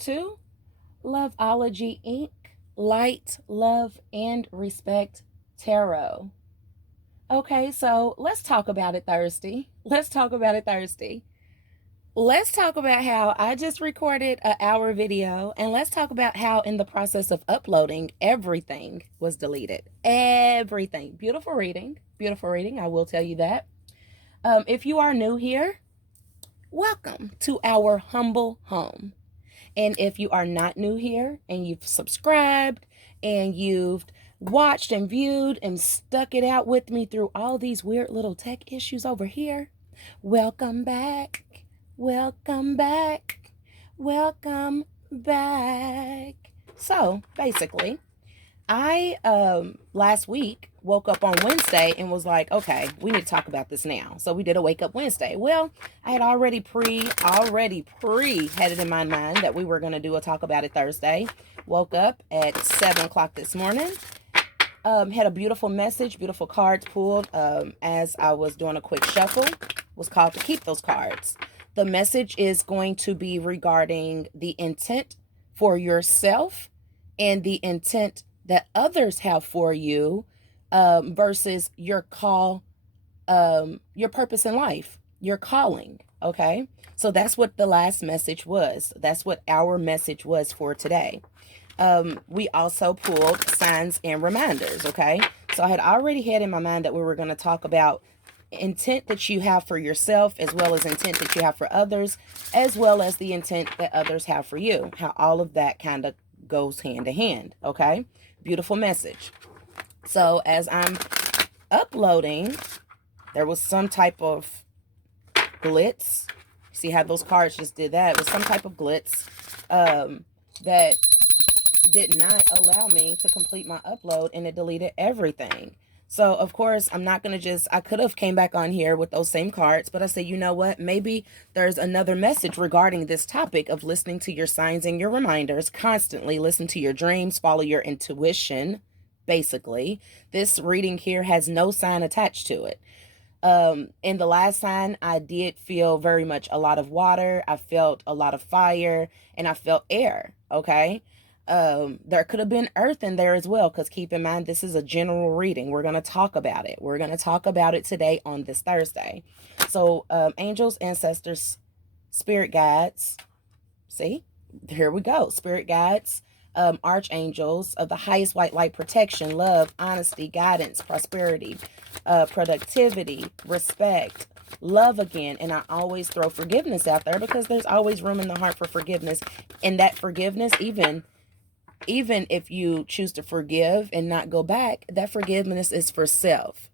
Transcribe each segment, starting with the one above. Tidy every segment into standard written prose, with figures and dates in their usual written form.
to Loveology Ink, Light, Love, and Respect Tarot. Okay, so let's talk about it Thursday. Let's talk about it Thursday. Let's talk about how I just recorded an hour video, and let's talk about how in the process of uploading, everything was deleted. Everything. Beautiful reading. Beautiful reading. I will tell you that. If you are new here, welcome to our humble home. And if you are not new here and you've subscribed and you've watched and viewed and stuck it out with me through all these weird little tech issues over here, welcome back. Welcome back. Welcome back. So basically, I last week woke up on Wednesday and was like, okay, we need to talk about this now. So we did a wake up Wednesday. Well, I had already had it in my mind that we were going to do a talk about it Thursday. Woke up at 7 o'clock this morning. Had a beautiful message, beautiful cards pulled as I was doing a quick shuffle. Was called to keep those cards. The message is going to be regarding the intent for yourself and the intent that others have for you versus your call, your purpose in life, your calling. Okay. So that's what the last message was. That's what our message was for today. We also pulled signs and reminders. Okay. So I had already had in my mind that we were going to talk about intent that you have for yourself, as well as intent that you have for others, as well as the intent that others have for you, how all of that kind of goes hand to hand. Okay. Beautiful message. So as I'm uploading, there was some type of glitz. See how those cards just did that? It was some type of glitz that did not allow me to complete my upload, and it deleted everything. So, of course, I'm not going to I could have came back on here with those same cards, but I said, you know what? Maybe there's another message regarding this topic of listening to your signs and your reminders, constantly listen to your dreams, follow your intuition, basically. This reading here has no sign attached to it. In the last sign, I did feel very much a lot of water. I felt a lot of fire, and I felt air. Okay. There could have been earth in there as well, because keep in mind, this is a general reading. We're going to talk about it. We're going to talk about it today on this Thursday. So, angels, ancestors, spirit guides, see, here we go. Spirit guides, archangels of the highest white light, protection, love, honesty, guidance, prosperity, productivity, respect, love again. And I always throw forgiveness out there, because there's always room in the heart for forgiveness. And that forgiveness, even if you choose to forgive and not go back, that forgiveness is for self.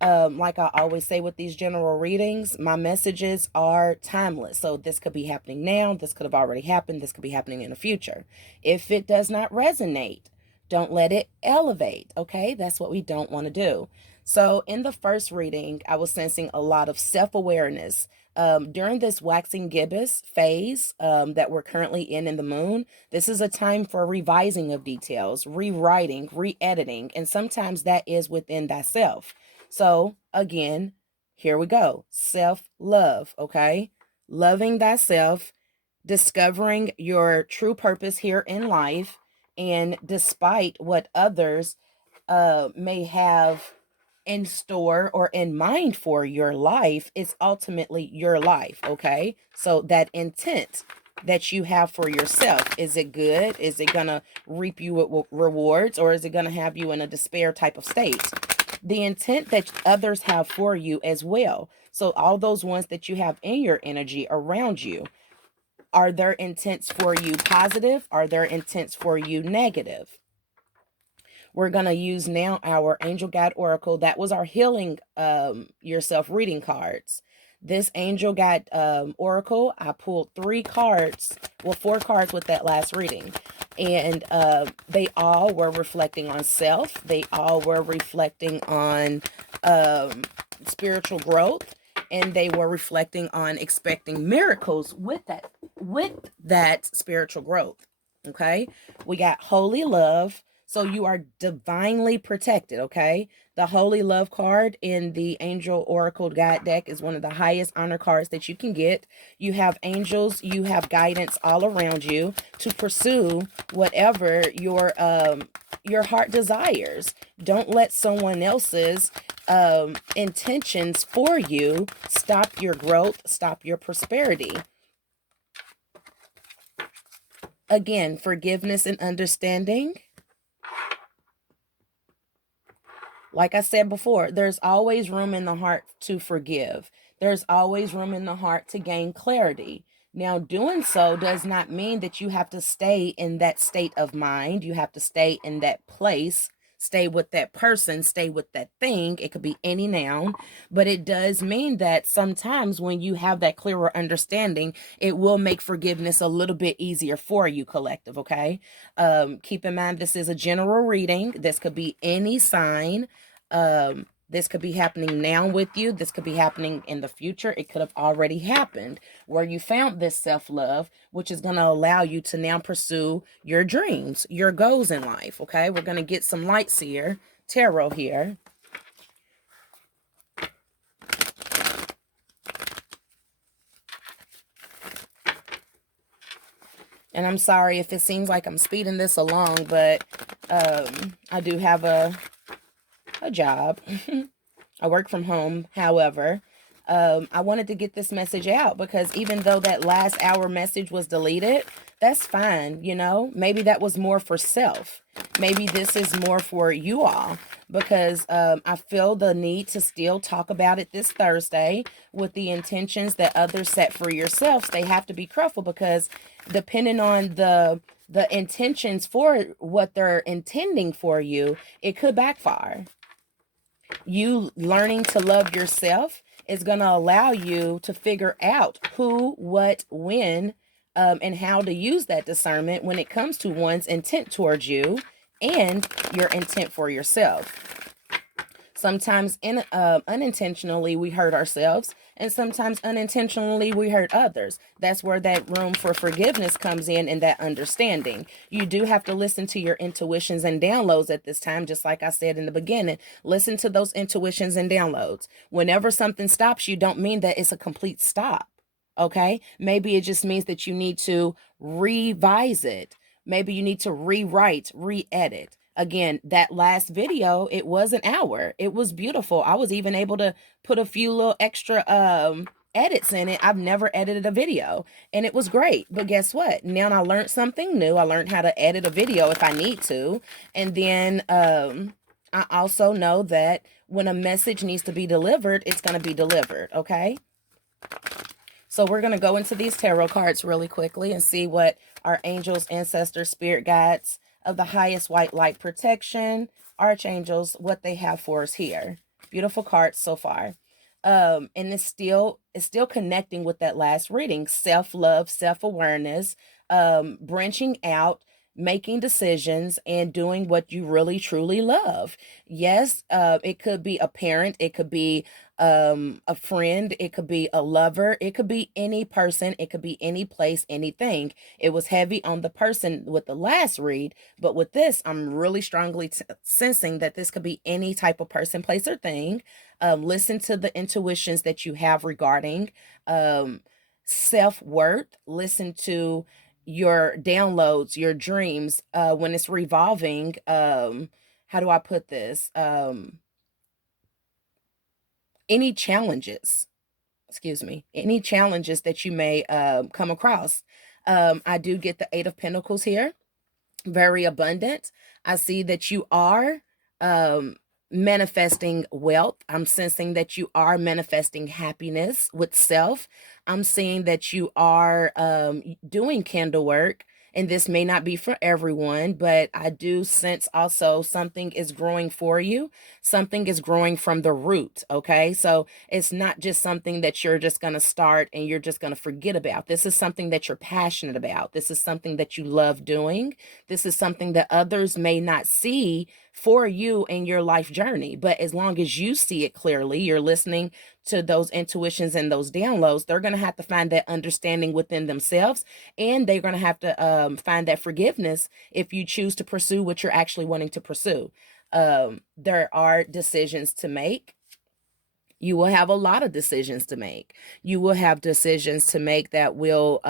Like I always say with these general readings, my messages are timeless. So this could be happening now. This could have already happened. This could be happening in the future. If it does not resonate, don't let it elevate. Okay. That's what we don't want to do. So in the first reading, I was sensing a lot of self-awareness. During this waxing gibbous phase that we're currently in the moon, this is a time for revising of details, rewriting, re-editing, and sometimes that is within thyself. So again, here we go. Self-love, okay? Loving thyself, discovering your true purpose here in life, and despite what others may have in store or in mind for your life, it's ultimately your life. Okay. So that intent that you have for yourself, is it good? Is it going to reap you with rewards, or is it going to have you in a despair type of state? The intent that others have for you as well. So all those ones that you have in your energy around you, are their intents for you positive? Are their intents for you negative? We're going to use now our Angel Guide Oracle. That was our healing yourself reading cards. This Angel Guide Oracle, I pulled 4 cards with that last reading. And they all were reflecting on self. They all were reflecting on spiritual growth. And they were reflecting on expecting miracles with that spiritual growth. Okay. We got holy love, So you are divinely protected, okay? The Holy Love card in the Angel Oracle Guide deck is one of the highest honor cards that you can get. You have angels, you have guidance all around you to pursue whatever your heart desires. Don't let someone else's intentions for you stop your growth, stop your prosperity. Again, forgiveness and understanding. Like I said before, there's always room in the heart to forgive. There's always room in the heart to gain clarity. Now, doing so does not mean that you have to stay in that state of mind. You have to stay in that place, stay with that person, stay with that thing. It could be any noun, but it does mean that sometimes when you have that clearer understanding, it will make forgiveness a little bit easier for you, collective, okay? Keep in mind, this is a general reading. This could be any sign. This could be happening now with you. This could be happening in the future. It could have already happened where you found this self-love, which is going to allow you to now pursue your dreams, your goals in life. Okay, we're going to get some lights here, tarot here. And I'm sorry if it seems like I'm speeding this along, but I do have a job. I work from home. However, I wanted to get this message out because even though that last hour message was deleted, that's fine. You know, maybe that was more for self. Maybe this is more for you all because I feel the need to still talk about it this Thursday with the intentions that others set for yourselves. They have to be careful because depending on the intentions for what they're intending for you, it could backfire. You learning to love yourself is going to allow you to figure out who, what, when, and how to use that discernment when it comes to one's intent towards you and your intent for yourself. Sometimes unintentionally we hurt ourselves, and sometimes unintentionally we hurt others. That's where that room for forgiveness comes in and that understanding. You do have to listen to your intuitions and downloads at this time, just like I said in the beginning. Listen to those intuitions and downloads. Whenever something stops you, don't mean that it's a complete stop. Okay? Maybe it just means that you need to revise it. Maybe you need to rewrite, re-edit. Again, that last video, it was an hour. It was beautiful. I was even able to put a few little extra edits in it. I've never edited a video and it was great. But guess what? Now I learned something new. I learned how to edit a video if I need to. And then I also know that when a message needs to be delivered, it's going to be delivered. Okay. So we're going to go into these tarot cards really quickly and see what our angels, ancestors, spirit guides of the highest white light protection, archangels, what they have for us here. Beautiful cards so far. And it's still connecting with that last reading. Self-love, self-awareness, branching out, making decisions, and doing what you really truly love. Yes, it could be a parent, it could be a friend, it could be a lover, it could be any person, it could be any place, anything. It was heavy on the person with the last read, but with this, I'm really strongly sensing that this could be any type of person, place, or thing. Listen to the intuitions that you have regarding self-worth. Listen to your downloads, your dreams, when it's revolving. How do I put this? Any challenges, any challenges that you may come across. I do get the Eight of Pentacles here, very abundant. I see that you are manifesting wealth. I'm sensing that you are manifesting happiness with self. I'm seeing that you are doing candle work. And this may not be for everyone, but I do sense also something is growing for you. Something is growing from the root, okay? So it's not just something that you're just going to start and you're just going to forget about. This is something that you're passionate about. This is something that you love doing. This is something that others may not see for you in your life journey. But as long as you see it clearly, you're listening to those intuitions and those downloads, they're going to have to find that understanding within themselves, and they're going to have to find that forgiveness if you choose to pursue what you're actually wanting to pursue. There are decisions to make. You will have a lot of decisions to make. You will have decisions to make that will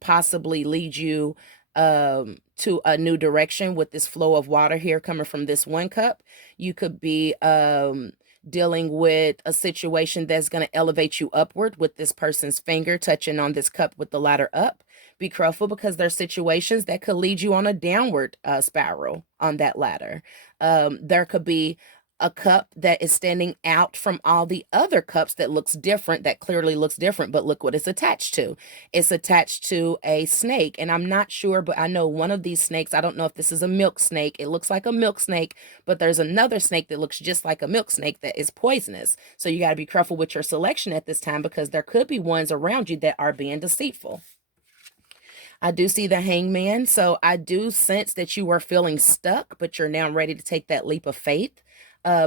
possibly lead you to a new direction with this flow of water here coming from this one cup. You could be dealing with a situation that's going to elevate you upward with this person's finger touching on this cup with the ladder up. Be careful, because there's situations that could lead you on a downward spiral on that ladder. There could be a cup that is standing out from all the other cups that looks different, that clearly looks different, but look what it's attached to. It's attached to a snake, and I'm not sure, but I know one of these snakes, I don't know if this is a milk snake. It looks like a milk snake, but there's another snake that looks just like a milk snake that is poisonous. So you got to be careful with your selection at this time, because there could be ones around you that are being deceitful. I do see the Hangman, so I do sense that you are feeling stuck, but you're now ready to take that leap of faith.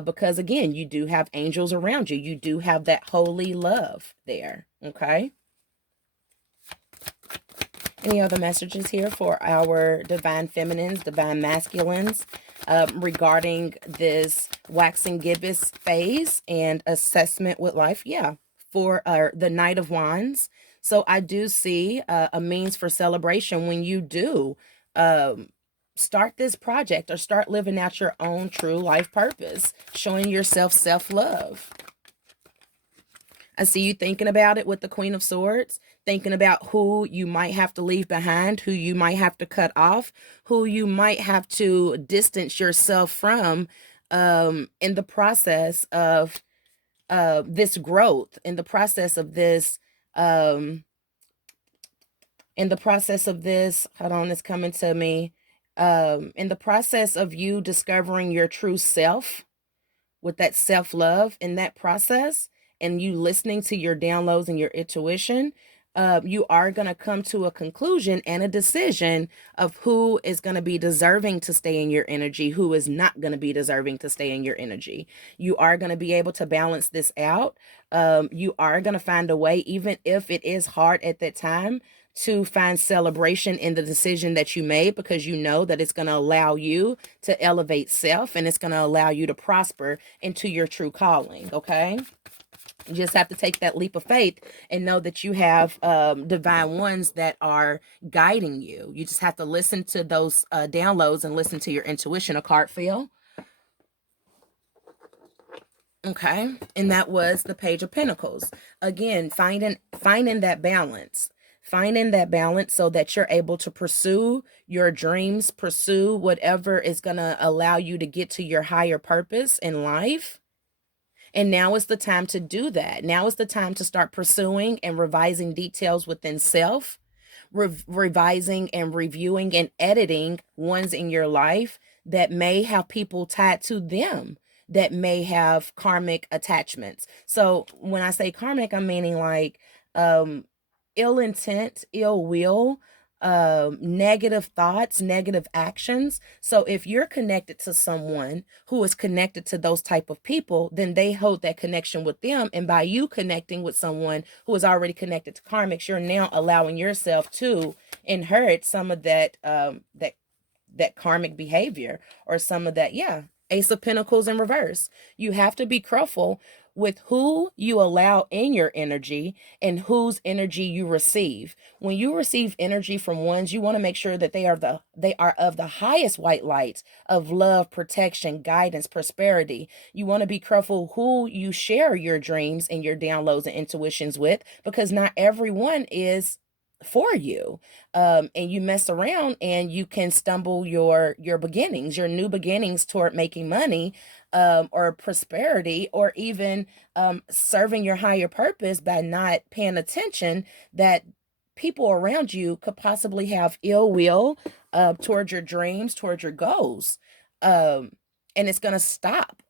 Because again, you do have angels around you. You do have that holy love there. Okay. Any other messages here for our divine feminines, divine masculines, regarding this waxing gibbous phase and assessment with life? Yeah. For the Knight of Wands. So I do see a means for celebration when you do start this project or start living out your own true life purpose, showing yourself self-love. I see you thinking about it with the Queen of Swords, thinking about who you might have to leave behind, who you might have to cut off, who you might have to distance yourself from in the process of this growth, in the process of this hold on, it's coming to me. In the process of you discovering your true self, with that self-love in that process, and you listening to your downloads and your intuition, you are going to come to a conclusion and a decision of who is going to be deserving to stay in your energy, who is not going to be deserving to stay in your energy. You are going to be able to balance this out. You are going to find a way, even if it is hard at that time, to find celebration in the decision that you made, because you know that it's going to allow you to elevate self, and it's going to allow you to prosper into your true calling. Okay. You just have to take that leap of faith and know that you have divine ones that are guiding you. You just have to listen to those downloads and listen to your intuition. A card feel. Okay. And that was the Page of Pentacles. Again, finding that balance. Finding that balance so that you're able to pursue your dreams, pursue whatever is going to allow you to get to your higher purpose in life. And now is the time to do that. Now is the time to start pursuing and revising details within self, revising and reviewing and editing ones in your life that may have people tied to them, that may have karmic attachments. So when I say karmic, I'm meaning like ill intent, ill will, negative thoughts, negative actions. So if you're connected to someone who is connected to those type of people, then they hold that connection with them. And by you connecting with someone who is already connected to karmics, you're now allowing yourself to inherit some of that that karmic behavior, or some of that. Yeah. Ace of Pentacles in reverse. You have to be careful with who you allow in your energy and whose energy you receive. When you receive energy from ones, you want to make sure that they are of the highest white light of love, protection, guidance, prosperity. You want to be careful who you share your dreams and your downloads and intuitions with, because not everyone is for you. And you mess around and you can stumble your beginnings, your new beginnings toward making money, or prosperity, or even serving your higher purpose, by not paying attention that people around you could possibly have ill will towards your dreams, towards your goals. And it's going to stop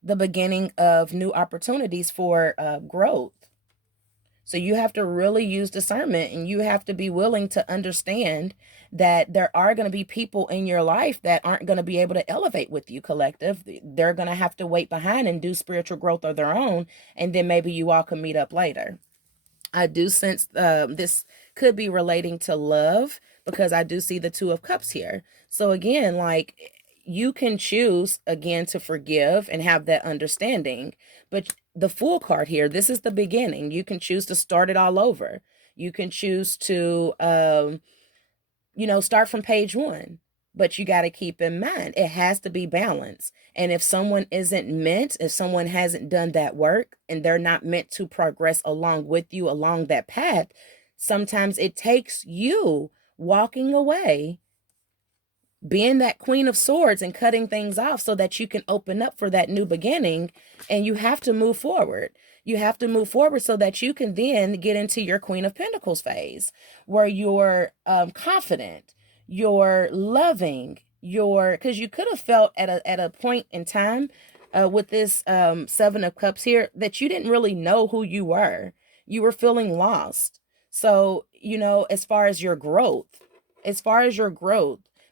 the beginning of new opportunities for growth. So you have to really use discernment, and you have to be willing to understand that there are going to be people in your life that aren't going to be able to elevate with you, collective. They're going to have to wait behind and do spiritual growth of their own. And then maybe you all can meet up later. I do sense this could be relating to love, because I do see the Two of Cups here. So again, like, you can choose again to forgive and have that understanding. But the Fool card here, this is the beginning. You can choose to start it all over. You can choose to, start from page one. But you got to keep in mind, it has to be balanced. And if someone if someone hasn't done that work and they're not meant to progress along with you along that path, sometimes it takes you walking away, being that Queen of Swords and cutting things off so that you can open up for that new beginning. And you have to move forward. You have to move forward so that you can then get into your Queen of Pentacles phase, where you're confident, you're loving, because you could have felt at a point in time with this Seven of Cups here that you didn't really know who you were. You were feeling lost. So, as far as your growth,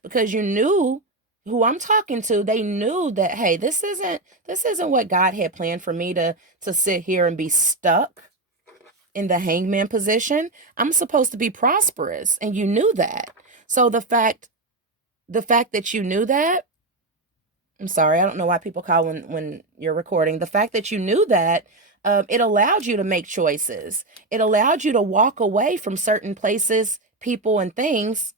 because you knew who I'm talking to, they knew that, hey, this isn't what God had planned for me to sit here and be stuck in the hangman position. I'm supposed to be prosperous, and you knew that. So the fact that you knew that, I'm sorry, I don't know why people call when you're recording. The fact that you knew that, it allowed you to make choices. It allowed you to walk away from certain places, people, and things.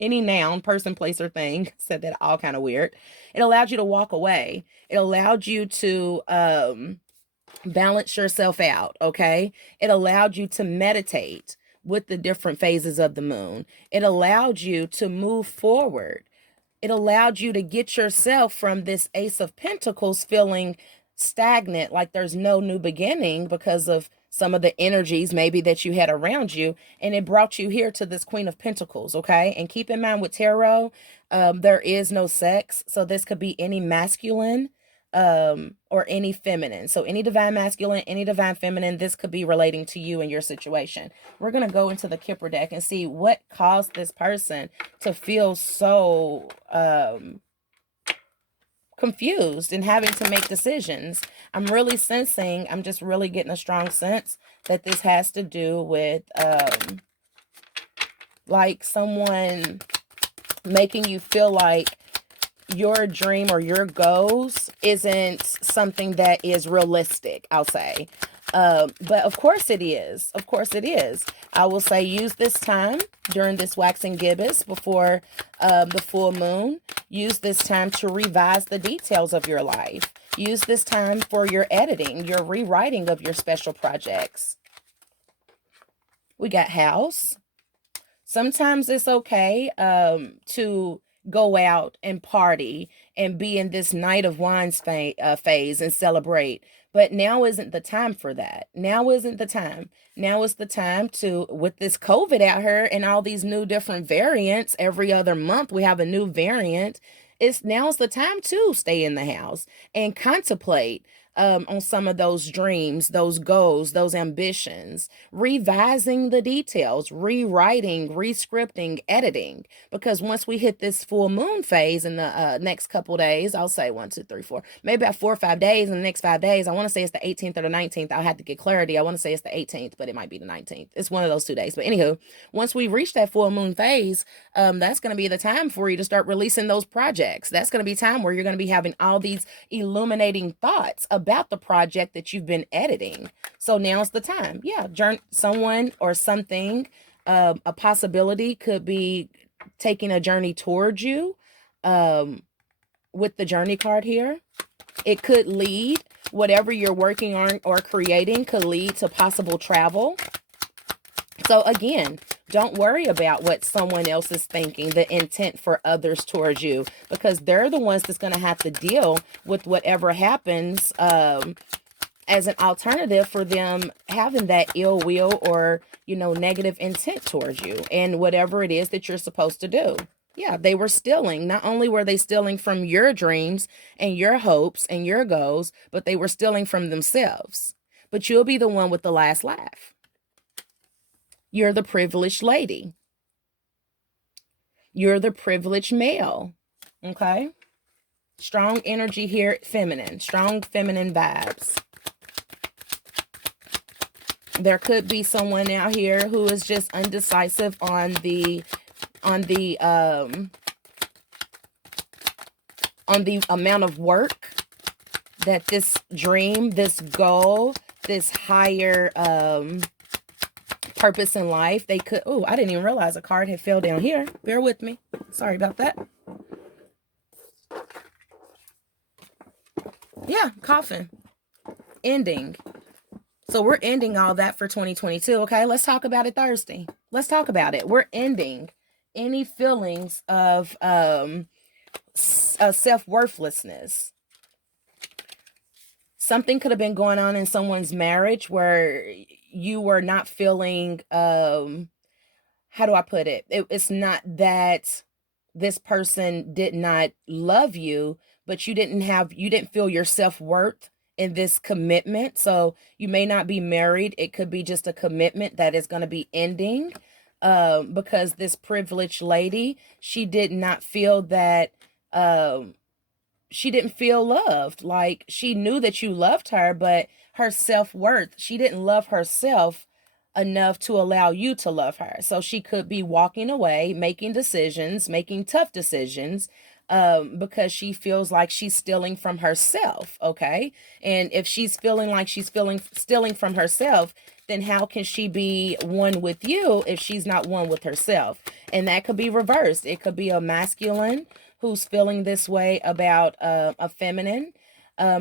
Any noun, person, place, or thing. Said that all kind of weird. It allowed you to walk away. It allowed you to balance yourself out, okay? It allowed you to meditate with the different phases of the moon. It allowed you to move forward. It allowed you to get yourself from this Ace of Pentacles feeling stagnant, like there's no new beginning because of some of the energies maybe that you had around you, and it brought you here to this Queen of Pentacles, okay? And keep in mind with tarot, there is no sex, so this could be any masculine or any feminine. So any divine masculine, any divine feminine, this could be relating to you and your situation. We're going to go into the Kipper deck and see what caused this person to feel so confused and having to make decisions. I'm just really getting a strong sense that this has to do with like someone making you feel like your dream or your goals isn't something that is realistic, I'll say. But of course it is. Of course it is. I will say use this time during this waxing gibbous before the full moon. Use this time to revise the details of your life. Use this time for your editing, your rewriting of your special projects. We got house. Sometimes it's okay to go out and party and be in this night of wines phase and celebrate. But now isn't the time for that. Now isn't the time. Now is the time to, with this COVID out here and all these new different variants, every other month we have a new variant. Now's the time to stay in the house and contemplate on some of those dreams, those goals, those ambitions, revising the details, rewriting, rescripting, editing. Because once we hit this full moon phase in the next couple days, I'll say 1, 2, 3, 4, maybe about 4 or 5 days. In the next 5 days, I want to say it's the 18th or the 19th. I'll have to get clarity. I want to say it's the 18th, but it might be the 19th. It's one of those 2 days. But anywho, once we reach that full moon phase, that's going to be the time for you to start releasing those projects. That's going to be time where you're going to be having all these illuminating thoughts about the project that you've been editing. So now's the time. Yeah, someone or something, a possibility could be taking a journey towards you with the journey card here. It could lead, whatever you're working on or creating could lead to possible travel. So again, don't worry about what someone else is thinking, the intent for others towards you, because they're the ones that's going to have to deal with whatever happens as an alternative for them having that ill will or, negative intent towards you and whatever it is that you're supposed to do. Yeah, they were stealing. Not only were they stealing from your dreams and your hopes and your goals, but they were stealing from themselves. But you'll be the one with the last laugh. You're the privileged lady. You're the privileged male. Okay? Strong energy here, feminine. Strong feminine vibes. There could be someone out here who is just undecisive on the amount of work that this dream, this goal, this higher purpose in life, they could. Oh, I didn't even realize a card had fell down here. Bear with me. Sorry about that. Yeah, coffin. Ending. So we're ending all that for 2022. Okay, let's talk about it Thursday. Let's talk about it. We're ending any feelings of self-worthlessness. Something could have been going on in someone's marriage where you were not feeling, how do I put it? It's not that this person did not love you, but you didn't feel your self-worth in this commitment. So you may not be married. It could be just a commitment that is going to be ending, because this privileged lady, she did not feel that, she didn't feel loved. Like, she knew that you loved her, but her self-worth, she didn't love herself enough to allow you to love her. So she could be walking away, making decisions, making tough decisions, because she feels like she's stealing from herself. Okay. And if she's feeling like stealing from herself, then how can she be one with you if she's not one with herself? And that could be reversed. It could be a masculine who's feeling this way about a feminine.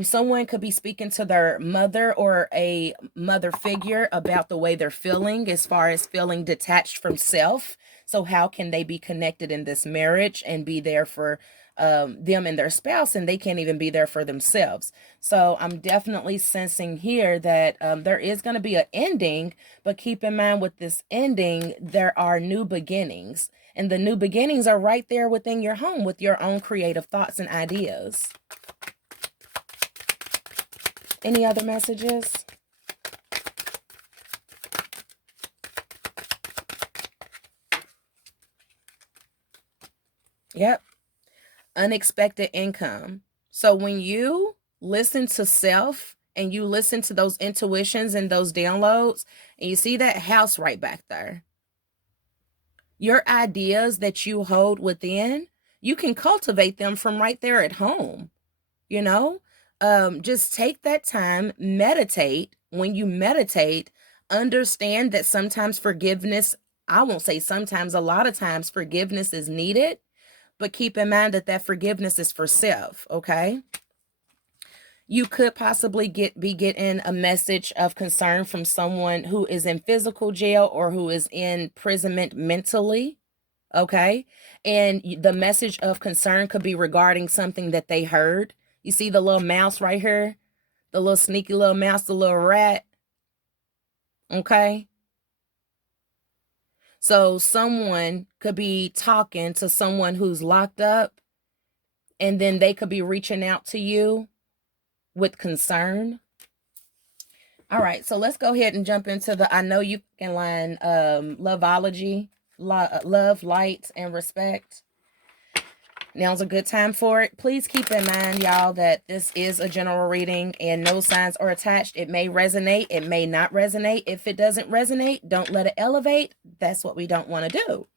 Someone could be speaking to their mother or a mother figure about the way they're feeling as far as feeling detached from self. So how can they be connected in this marriage and be there for them and their spouse, and they can't even be there for themselves? So I'm definitely sensing here that there is going to be an ending, but keep in mind with this ending, there are new beginnings. And the new beginnings are right there within your home with your own creative thoughts and ideas. Any other messages? Yep. Unexpected income. So when you listen to self and you listen to those intuitions and those downloads, and you see that house right back there, your ideas that you hold within, you can cultivate them from right there at home. You know, just take that time, meditate. When you meditate, understand that sometimes forgiveness, I won't say sometimes, a lot of times forgiveness is needed, but keep in mind that that forgiveness is for self. Okay. You could possibly be getting a message of concern from someone who is in physical jail or who is in imprisonment mentally. Okay. And the message of concern could be regarding something that they heard. You see the little mouse right here? The little sneaky little mouse, the little rat. Okay. So someone could be talking to someone who's locked up, and then they could be reaching out to you with concern. All right, so let's go ahead and jump into the I Know You Can line, Loveology, love, light, and respect. Now's a good time for it. Please keep in mind, y'all, that this is a general reading and no signs are attached. It may resonate. It may not resonate. If it doesn't resonate, don't let it elevate. That's what we don't want to do.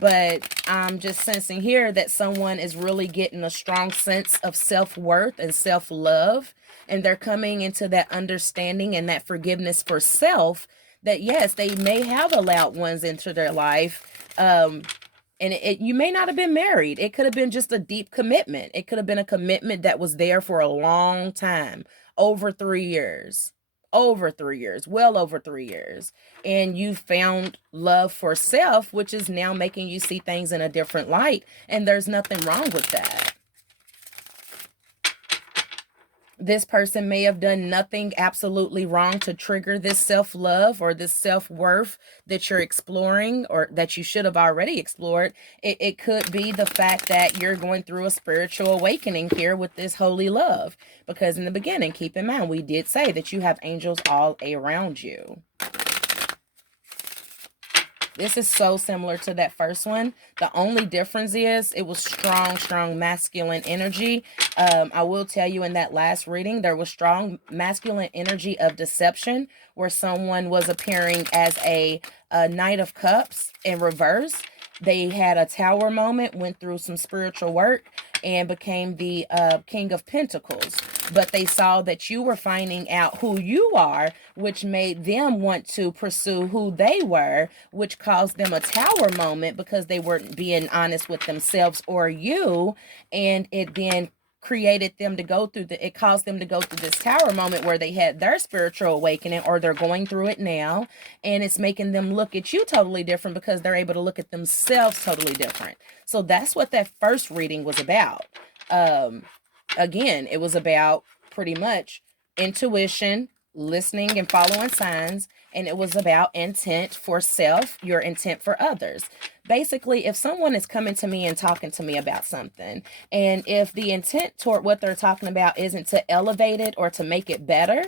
But I'm just sensing here that someone is really getting a strong sense of self-worth and self-love. And they're coming into that understanding and that forgiveness for self that, yes, they may have allowed ones into their life. And you may not have been married. It could have been just a deep commitment. It could have been a commitment that was there for a long time, over 3 years, well over 3 years. And you found love for self, which is now making you see things in a different light. And there's nothing wrong with that. This person may have done nothing absolutely wrong to trigger this self-love or this self-worth that you're exploring or that you should have already explored. It could be the fact that you're going through a spiritual awakening here with this holy love. Because in the beginning, keep in mind, we did say that you have angels all around you. This is so similar to that first one. The only difference is it was strong masculine energy. I will tell you, in that last reading, there was strong masculine energy of deception, where someone was appearing as a Knight of Cups in reverse. They had a tower moment, went through some spiritual work, and became the King of Pentacles. But they saw that you were finding out who you are, which made them want to pursue who they were, which caused them a tower moment because they weren't being honest with themselves or you. And it then created them to go through it caused them to go through this tower moment where they had their spiritual awakening, or they're going through it now, and it's making them look at you totally different because they're able to look at themselves totally different. So that's what that first reading was about. Again, it was about pretty much intuition, listening and following signs, and it was about intent for self, your intent for others. Basically, if someone is coming to me and talking to me about something, and if the intent toward what they're talking about isn't to elevate it or to make it better,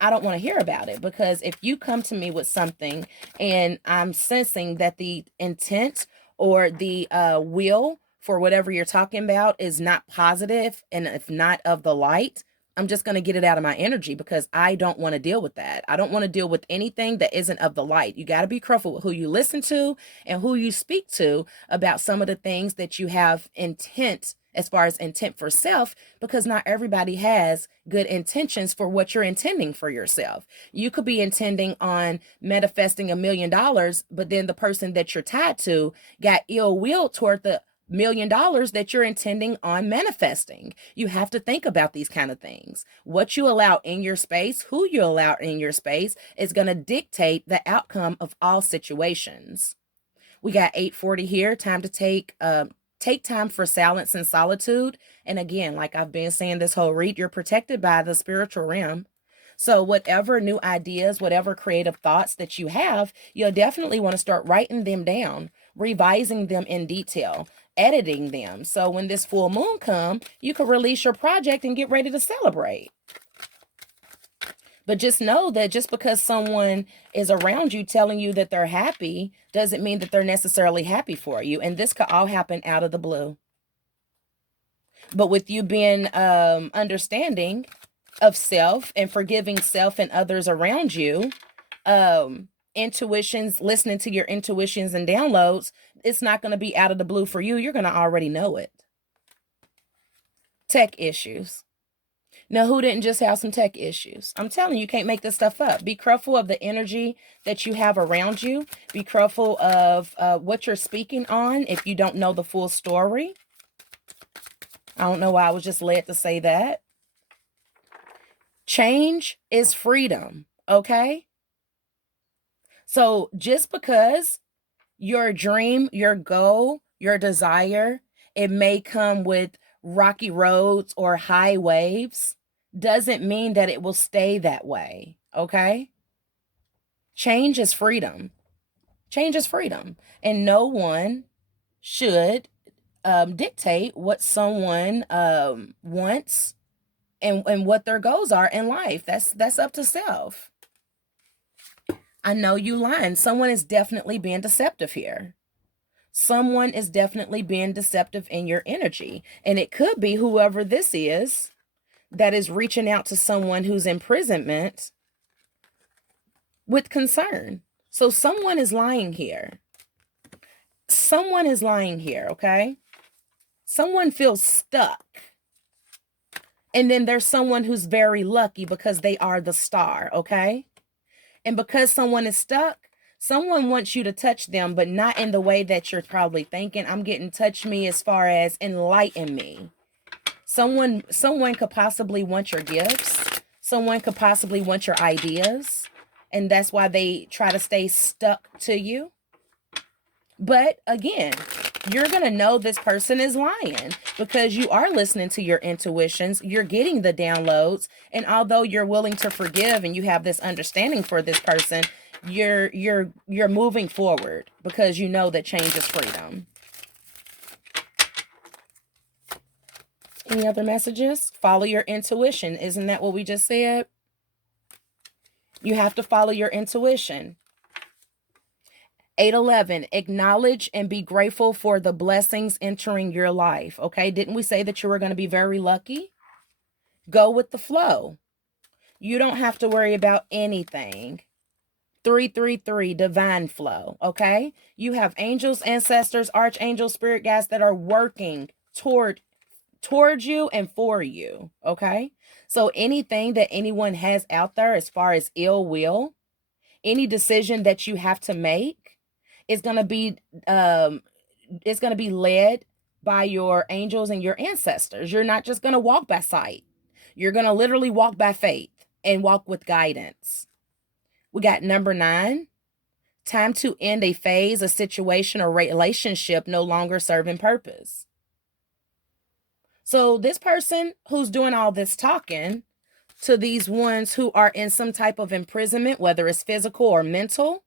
I don't want to hear about it. Because if you come to me with something and I'm sensing that the intent or the will for whatever you're talking about is not positive, and if not of the light, I'm just going to get it out of my energy, because I don't want to deal with that. I don't want to deal with anything that isn't of the light. You got to be careful with who you listen to and who you speak to about some of the things that you have intent, as far as intent for self, because not everybody has good intentions for what you're intending for yourself. You could be intending on manifesting $1 million, but then the person that you're tied to got ill will toward the $1 million that you're intending on manifesting. You have to think about these kind of things. What you allow in your space, who you allow in your space, is going to dictate the outcome of all situations. We got 8:40 here. Time to take time for silence and solitude. And again, like I've been saying this whole read, you're protected by the spiritual realm. So whatever new ideas, whatever creative thoughts that you have, you'll definitely want to start writing them down, revising them in detail, editing them. So when this full moon comes, you can release your project and get ready to celebrate. But just know that just because someone is around you telling you that they're happy doesn't mean that they're necessarily happy for you. And this could all happen out of the blue. But with you being understanding of self and forgiving self and others around you, intuitions, listening to your intuitions and downloads, it's not going to be out of the blue for you. You're going to already know it. Tech issues. Now, who didn't just have some tech issues? I'm telling you, you can't make this stuff up. Be careful of the energy that you have around you. Be careful of what you're speaking on if you don't know the full story. I don't know why I was just led to say that. Change is freedom, okay? So just because your dream, your goal, your desire, it may come with rocky roads or high waves, doesn't mean that it will stay that way, okay? Change is freedom. Change is freedom. And no one should dictate what someone wants and what their goals are in life. That's up to self. I know you lying. Someone is definitely being deceptive here. Someone is definitely being deceptive in your energy. And it could be whoever this is that is reaching out to someone who's in imprisonment with concern. So someone is lying here. Someone is lying here, okay? Someone feels stuck. And then there's someone who's very lucky because they are the star, okay? And because someone is stuck, someone wants you to touch them, but not in the way that you're probably thinking. I'm getting touch me as far as enlighten me. Someone could possibly want your gifts. Someone could possibly want your ideas. And that's why they try to stay stuck to you. But again, you're going to know this person is lying because you are listening to your intuitions. You're getting the downloads. And although you're willing to forgive and you have this understanding for this person, you're moving forward because you know that change is freedom. Any other messages? Follow your intuition. Isn't that what we just said? You have to follow your intuition. 811, acknowledge and be grateful for the blessings entering your life. Okay, didn't we say that you were going to be very lucky? Go with the flow. You don't have to worry about anything. 333, divine flow. Okay, you have angels, ancestors, archangels, spirit guides that are working towards you and for you. Okay, so anything that anyone has out there as far as ill will, any decision that you have to make is going to be led by your angels and your ancestors. You're not just going to walk by sight. You're going to literally walk by faith and walk with guidance. We got number 9, time to end a phase, a situation, or relationship no longer serving purpose. So this person who's doing all this talking to these ones who are in some type of imprisonment, whether it's physical or mental,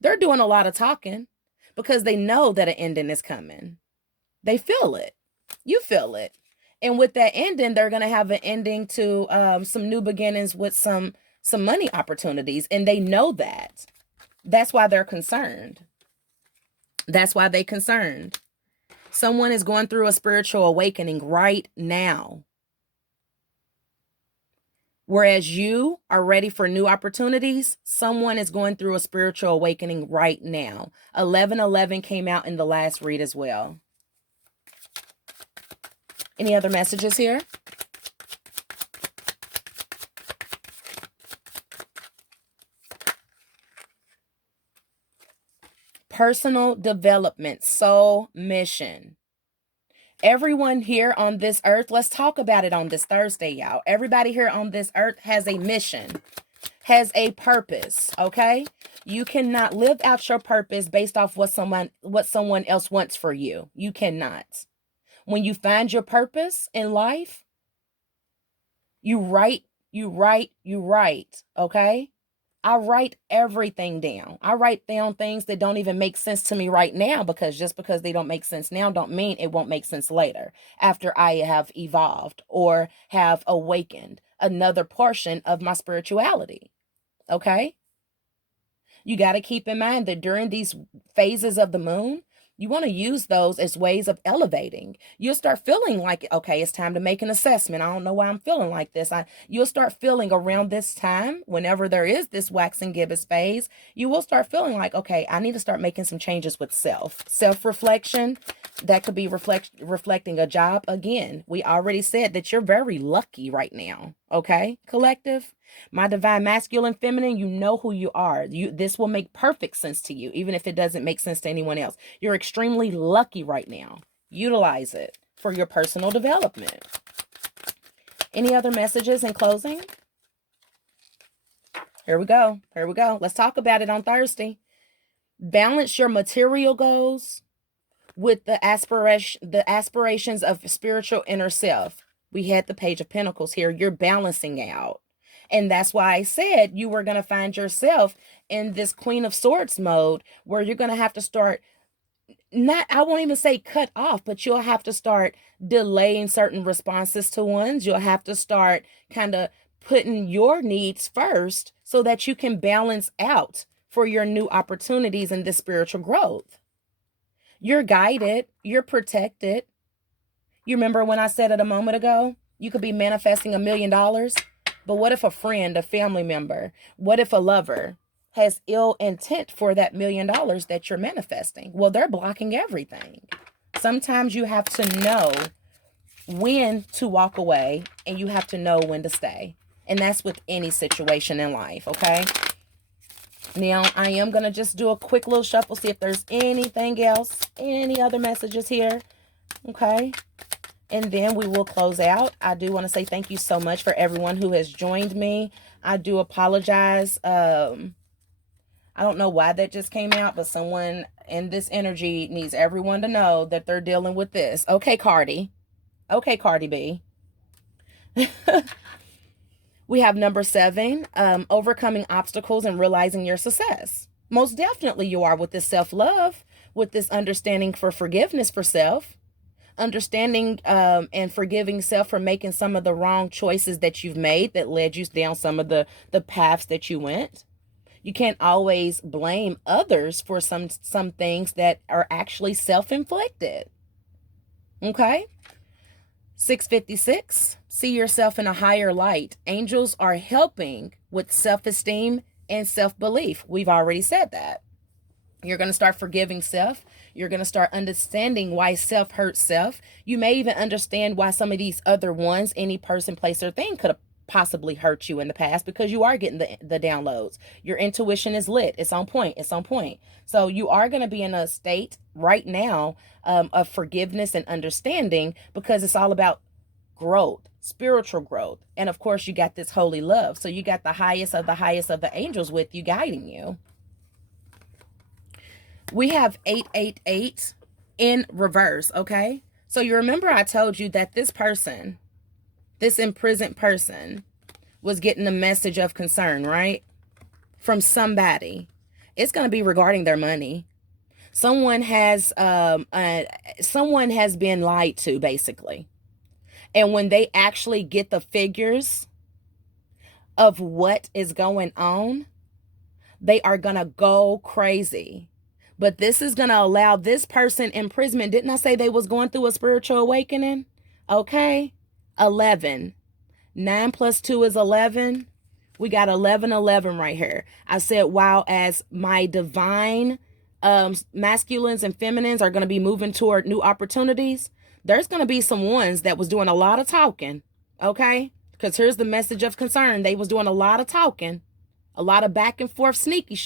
they're doing a lot of talking because they know that an ending is coming. They feel it. You feel it. And with that ending, they're going to have an ending to some new beginnings with some money opportunities. And they know that. That's why they're concerned. That's why they're concerned. Someone is going through a spiritual awakening right now. Whereas you are ready for new opportunities, someone is going through a spiritual awakening right now. 1111 came out in the last read as well. Any other messages here? Personal development, soul mission. Everyone here on this earth, let's talk about it on this Thursday, y'all. Everybody here on this earth has a mission, has a purpose, okay? You cannot live out your purpose based off what someone else wants for you. You cannot. When you find your purpose in life, you write, okay? I write everything down. I write down things that don't even make sense to me right now, because just because they don't make sense now don't mean it won't make sense later after I have evolved or have awakened another portion of my spirituality. Okay? You got to keep in mind that during these phases of the moon, you want to use those as ways of elevating. You'll start feeling like, okay, it's time to make an assessment. I don't know why I'm feeling like this. You'll start feeling around this time, whenever there is this waxing gibbous phase, you will start feeling like, okay, I need to start making some changes with self-reflection. That could be reflecting a job. Again, we already said that you're very lucky right now. Okay, collective? My divine masculine feminine, you know who you are. This will make perfect sense to you, even if it doesn't make sense to anyone else. You're extremely lucky right now. Utilize it for your personal development. Any other messages in closing? Here we go. Let's talk about it on Thursday. Balance your material goals with the aspirations of spiritual inner self. We had the Page of Pentacles here. You're balancing out. And that's why I said you were going to find yourself in this Queen of Swords mode, where you're going to have to start, I won't even say cut off, but you'll have to start delaying certain responses to ones. You'll have to start kind of putting your needs first so that you can balance out for your new opportunities in this spiritual growth. You're guided. You're protected. You remember when I said it a moment ago? You could be manifesting $1 million. But what if a friend, a family member, what if a lover has ill intent for that $1 million that you're manifesting? Well, they're blocking everything. Sometimes you have to know when to walk away, and you have to know when to stay. And that's with any situation in life, okay? Now, I am going to just do a quick little shuffle, see if there's anything else, any other messages here, okay? And then we will close out. I do want to say thank you so much for everyone who has joined me. I do apologize. I don't know why that just came out, but someone in this energy needs everyone to know that they're dealing with this. Okay, Cardi. Okay, Cardi B. We have number 7, overcoming obstacles and realizing your success. Most definitely you are, with this self-love, with this understanding for forgiveness for self. Understanding and forgiving self for making some of the wrong choices that you've made that led you down some of the paths that you went. You can't always blame others for some things that are actually self-inflicted. Okay? 656, see yourself in a higher light. Angels are helping with self-esteem and self-belief. We've already said that. You're going to start forgiving self. You're going to start understanding why self hurts self. You may even understand why some of these other ones, any person, place, or thing, could have possibly hurt you in the past, because you are getting the downloads. Your intuition is lit. It's on point. It's on point. So you are going to be in a state right now of forgiveness and understanding, because it's all about growth, spiritual growth. And of course, you got this holy love. So you got the highest of the angels with you, guiding you. We have 888 in reverse, okay? So you remember I told you that this person, this imprisoned person, was getting a message of concern, right? From somebody. It's going to be regarding their money. Someone has been lied to, basically. And when they actually get the figures of what is going on, they are going to go crazy. But this is going to allow this person imprisonment. Didn't I say they was going through a spiritual awakening? Okay. 11. 9 plus 2 is 11. We got 1111 right here. I said, wow, as my divine masculines and feminines are going to be moving toward new opportunities, there's going to be some ones that was doing a lot of talking. Okay. Because here's the message of concern. They was doing a lot of talking, a lot of back and forth sneaky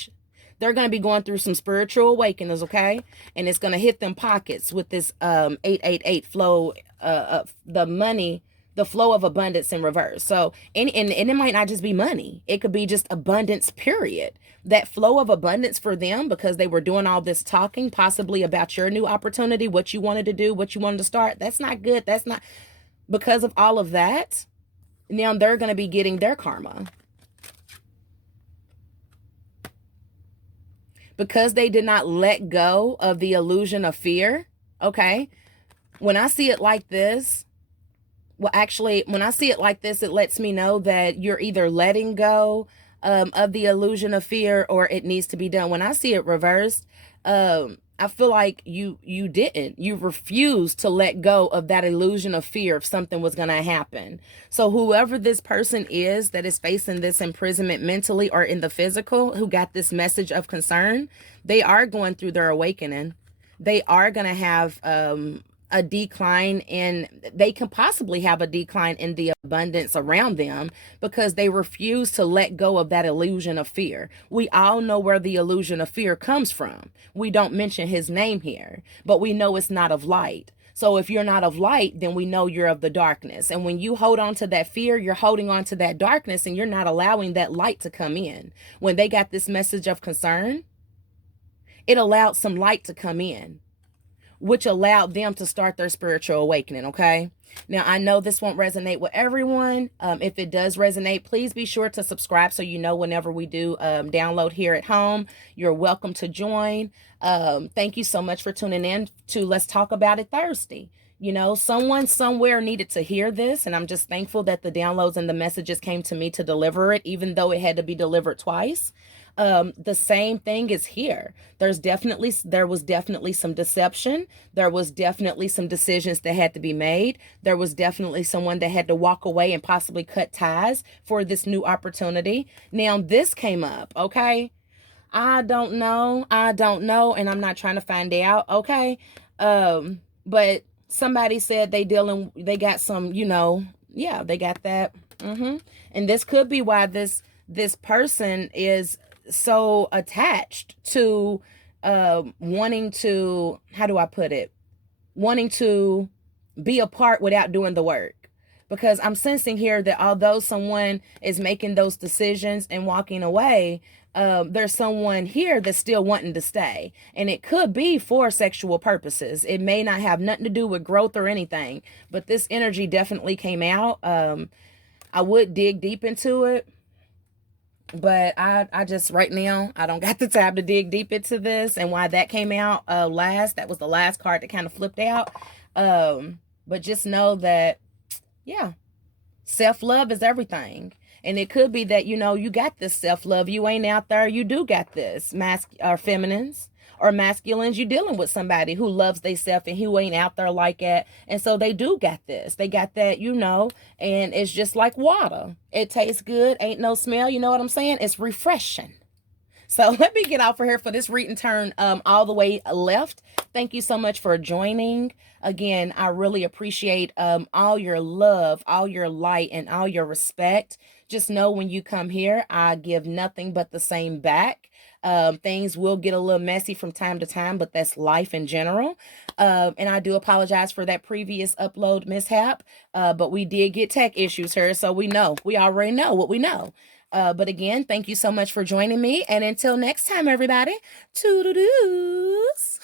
They're going to be going through some spiritual awakenings, okay? And it's going to hit them pockets with this 888 flow of the money, the flow of abundance in reverse. So, and it might not just be money. It could be just abundance, period. That flow of abundance for them, because they were doing all this talking, possibly about your new opportunity, what you wanted to do, what you wanted to start. That's not good. That's not, because of all of that, now they're going to be getting their karma. Because they did not let go of the illusion of fear, okay? When I see it like this, well, actually, when I see it like this, it lets me know that you're either letting go of the illusion of fear, or it needs to be done. When I see it reversed, I feel like you didn't. You refused to let go of that illusion of fear if something was going to happen. So whoever this person is that is facing this imprisonment mentally or in the physical, who got this message of concern, they are going through their awakening. They are going to have a decline in, they can possibly have a decline in the abundance around them, because they refuse to let go of that illusion of fear. We all know where the illusion of fear comes from. We don't mention his name here, but we know it's not of light. So if you're not of light, then we know you're of the darkness. And when you hold on to that fear, you're holding on to that darkness, and you're not allowing that light to come in. When they got this message of concern, it allowed some light to come in, which allowed them to start their spiritual awakening, okay? Now, I know this won't resonate with everyone. If it does resonate, please be sure to subscribe so you know whenever we do download here at home. You're welcome to join. Thank you so much for tuning in to Let's Talk About It Thursday. You know, someone somewhere needed to hear this, and I'm just thankful that the downloads and the messages came to me to deliver it, even though it had to be delivered twice. The same thing is here. There was definitely some deception. There was definitely some decisions that had to be made. There was definitely someone that had to walk away and possibly cut ties for this new opportunity. Now this came up, okay? I don't know, and I'm not trying to find out, okay? But somebody said they got some, yeah, they got that. And this could be why this person is so attached to wanting to, how do I put it? Wanting to be a part without doing the work. Because I'm sensing here that although someone is making those decisions and walking away, there's someone here that's still wanting to stay. And it could be for sexual purposes. It may not have nothing to do with growth or anything. But this energy definitely came out. I would dig deep into it. But I just, right now, I don't got the time to dig deep into this and why that came out last. That was the last card that kind of flipped out. But just know that, yeah, self-love is everything. And it could be that, you know, you got this self-love. You ain't out there. You do got this. Or feminines or masculines, you dealing with somebody who loves theyself and who ain't out there like that. And so they do got this. They got that, you know, and it's just like water. It tastes good. Ain't no smell. You know what I'm saying? It's refreshing. So let me get out for here for this read and turn all the way left. Thank you so much for joining. Again, I really appreciate all your love, all your light, and all your respect. Just know when you come here, I give nothing but the same back. Things will get a little messy from time to time, but that's life in general. And I do apologize for that previous upload mishap, but we did get tech issues here, so we already know what we know. But again, thank you so much for joining me. And until next time, everybody, toodle-doos.